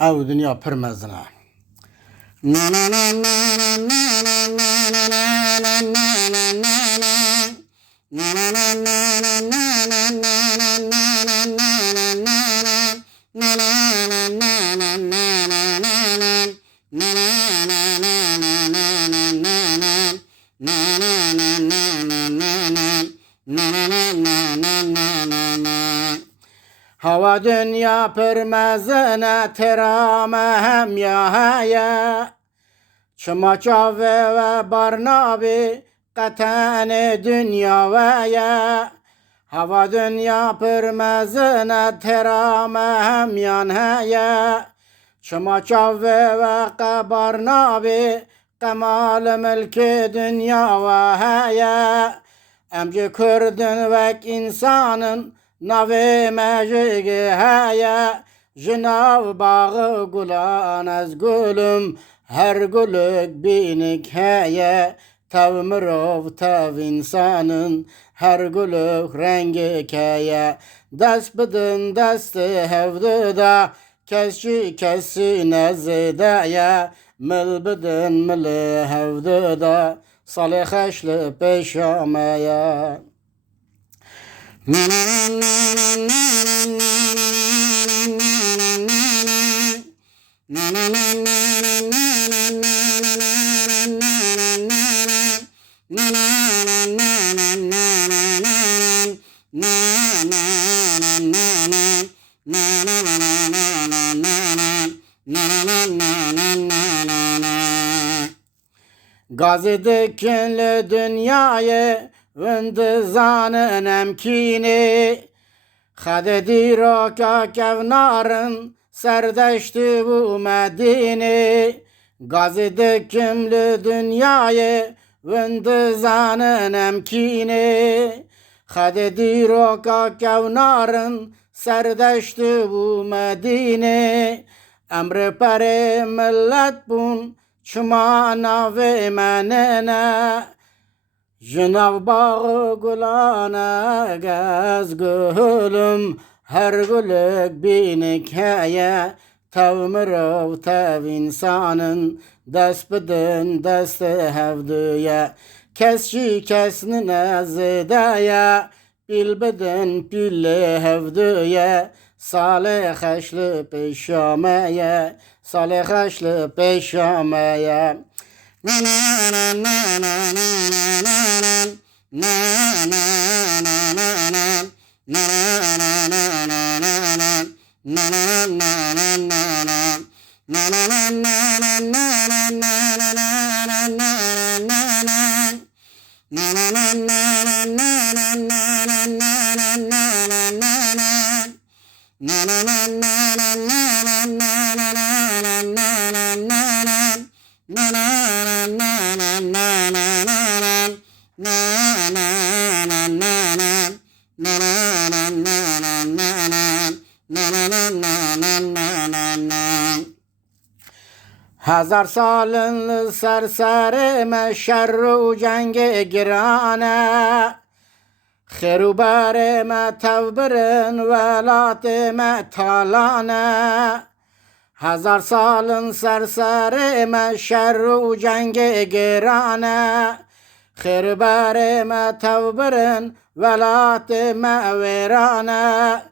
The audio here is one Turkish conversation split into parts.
او دنیا پر مزنه هوا دنیا پر مزنه ترامه هم یا هیا شما چاوه و برنابی قطن دنیا ویا هوا دنیا پر مزنه ترامه هم یا هیا شما چاوه و برنابی قمال ملک دنیا و هیا امجی کردن وک انسانن نوی مجگ هیا جناو باغ گلان از گلم هر گلک بینک هیا تو مروف تو انسانن هر گلک رنگ هیا دست بدن دست هفده دا کسی نزده یا مل بدن مل هفده دا صالح خشل پیشامه یا Gazı dikkinli dünyayı vındı zanın emkini Khadedi roka kevnarın serdeşti bu Medine Gazı dikkinli dünyayı vındı zanın emkini Khadedi roka kevnarın serdeşti bu Medine Emri peri millet bun Çumana ve menene Cenab bağı gulana gez gülüm Her gülük binik heye Tev mırov tev insanın Dest bidin dest hevdüye Kesçi kesnin ezideye Bil bidin pilli hevdüye Salih haşlı peşameye Salih haşlı peşameye Hazar salın serserime şerru cengi girane Xeruberime tevbirin velatime talane Hazar salın serserime şerru cengi girane Xeruberime tevbirin velatime verane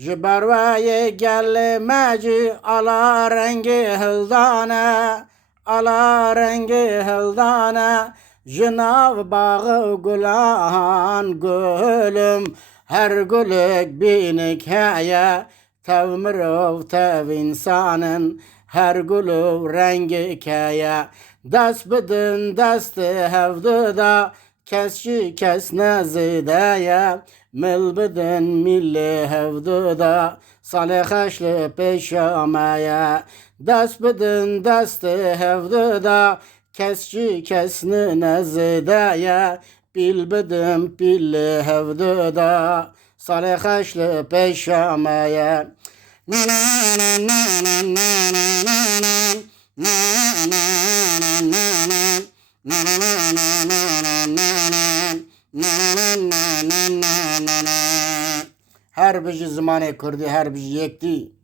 Jiberveye gelmeci ala rengi hıldane Ala rengi hıldane Cenab bağı gulan gülüm Her gülük binik heye Tev mırov tev insanın Her gülük rengi heye Dest bidin desti hevdu da Kesçi kes nezideye Mil bidin milli hevdu da Salih haşlı peşameye Dest bidin desti hevdu da Kesçi kesni nezideye Bil bidin pilli hevdu da Salih haşlı peşameye Her bir zamanı kurdu, her bir yekti.